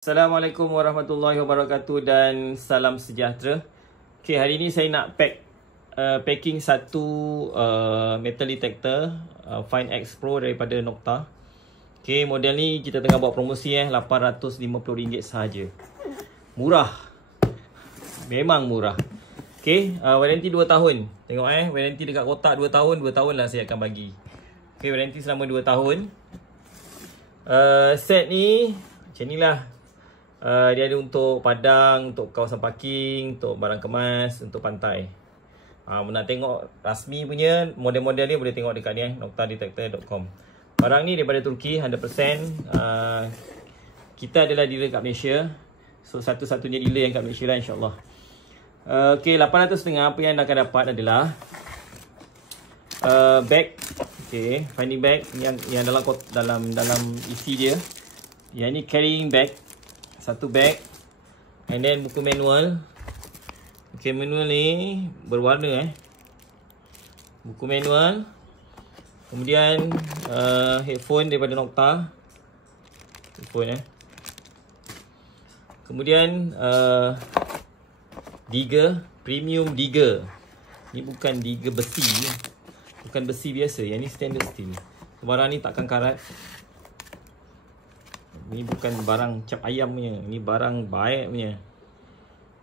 Assalamualaikum warahmatullahi wabarakatuh dan salam sejahtera. Okay, hari ni saya nak packing satu metal detector Find X Pro daripada Nokta. Okay, model ni kita tengah buat promosi RM850 sahaja. Murah. Memang murah. Okay, warranty 2 tahun. Tengok warranty dekat kotak 2 tahun, 2 tahun lah saya akan bagi. Okay, warranty selama 2 tahun. Set ni macam ni lah. Dia ada untuk padang, untuk kawasan parking, untuk barang kemas, untuk pantai. Nak tengok rasmi punya model-model ni boleh tengok dekat ni noktadetector.com. Barang ni daripada Turki 100%. Kita adalah dealer kat Malaysia. So satu-satunya dealer yang kat Malaysia lah, insyaAllah. Okay, 850 apa yang akan dapat adalah bag. Okay, finding bag yang dalam isi dia. Yang ni carrying bag. Satu bag. And then buku manual. Okay, manual ni berwarna buku manual. Kemudian headphone daripada Nokta. Headphone Kemudian digger, premium digger. Ni bukan digger besi. Bukan besi biasa. Yang ni stainless steel. Barang ni takkan karat. Ni bukan barang cap ayam punya. Ni barang baik punya.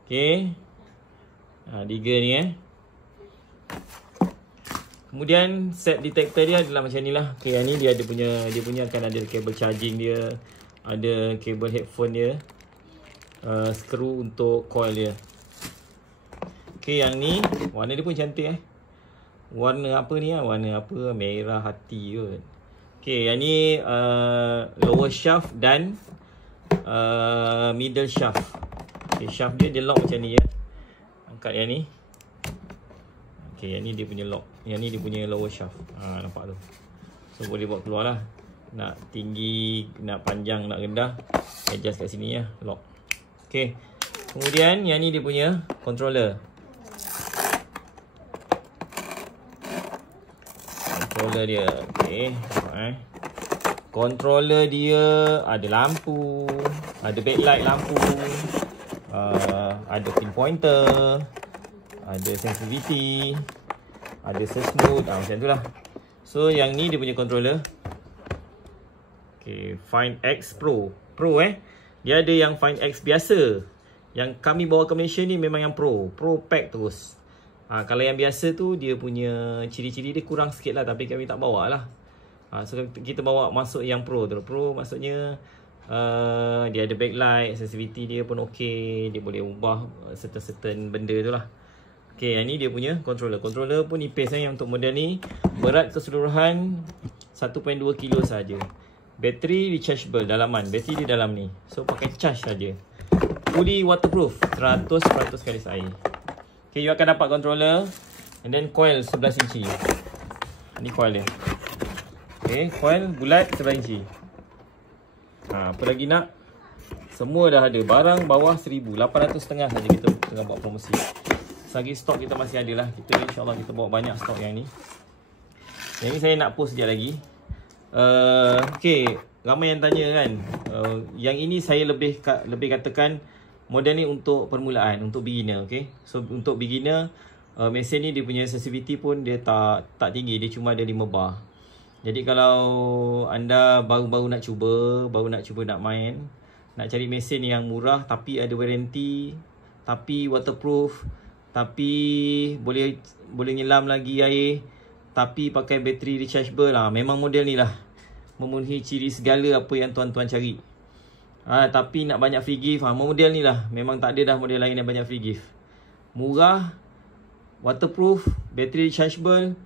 Okay. Digger ni Kemudian set detector dia adalah macam ni lah. Okay, yang ni dia punya akan ada kabel charging dia. Ada kabel headphone dia. Skru untuk coil dia. Okay, yang ni warna dia pun cantik Warna apa ni Warna apa? Merah hati kot. Okay, yang ni lower shaft dan middle shaft. Okay, shaft dia lock macam ni Angkat yang ni. Okay, yang ni dia punya lock. Yang ni dia punya lower shaft. Nampak tu. So boleh buat keluar lah. Nak tinggi, nak panjang, nak rendah, adjust kat sini lock. Okay. Kemudian yang ni dia punya controller. Controller dia. Okay. Controller dia ada lampu, ada backlight lampu, ada pinpointer, ada sensitivity, ada search mode, macam tu lah. So yang ni dia punya controller. Okay, Find X Pro. Dia ada yang Find X biasa. Yang kami bawa ke Malaysia ni memang yang Pro pack terus. Kalau yang biasa tu dia punya ciri-ciri dia kurang sikit lah, tapi kami tak bawa lah. So kita bawa masuk yang Pro tu. Pro maksudnya dia ada backlight, sensitivity dia pun okey, dia boleh ubah certain benda tu lah. Okay, yang ni dia punya controller. Controller pun nipis yang untuk model ni. Berat keseluruhan 1.2 kilo saja. Bateri rechargeable dalaman. Bateri dia dalam ni. So pakai charge saja. Fully waterproof, 100% garis air. Okay, you akan dapat controller and then coil 11 inci. Ni coil dia. Okay, coil bulat 11 inci. Apa lagi nak? Semua dah ada. Barang bawah 1,800 setengah saja kita tengah buat promosi. Selagi stok kita masih ada lah. Kita insyaAllah kita bawa banyak stok yang ni. Yang ni saya nak post sekejap lagi. Okay, ramai yang tanya kan. Yang ini saya lebih katakan model ni untuk permulaan, untuk beginner. Okay, so untuk beginner, mesin ni dia punya sensitivity pun dia tak tinggi. Dia cuma ada 5 bar. Jadi kalau anda baru nak cuba nak main, nak cari mesin yang murah tapi ada warranty, tapi waterproof, tapi boleh nyelam lagi air, tapi pakai bateri rechargeable, memang model ni lah memenuhi ciri segala apa yang tuan-tuan cari. Tapi nak banyak free gift, model ni lah. Memang tak ada dah model lain yang banyak free gift. Murah, waterproof, bateri rechargeable,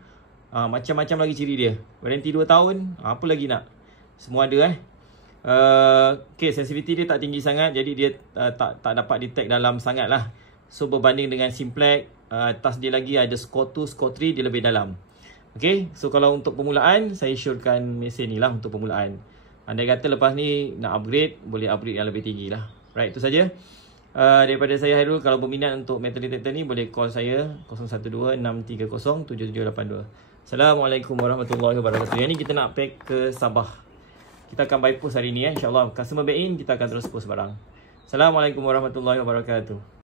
macam-macam lagi ciri dia. Warranty 2 tahun, apa lagi nak? Semua ada okay, sensitivity dia tak tinggi sangat, jadi dia tak dapat detect dalam sangat lah. So berbanding dengan Simplex, atas dia lagi ada Score 2, Score 3, dia lebih dalam. Okay, so kalau untuk permulaan, saya syorkan mesin ni lah untuk permulaan. Andai kata lepas ni nak upgrade, boleh upgrade yang lebih tinggi lah. Right, itu saja. Daripada saya Hairul, kalau berminat untuk metal detector ni, boleh call saya 012-630-7782. Assalamualaikum warahmatullahi wabarakatuh. Yang ni kita nak pack ke Sabah. kita akan buy post hari ni InsyaAllah customer back in, kita akan terus post barang. Assalamualaikum warahmatullahi wabarakatuh.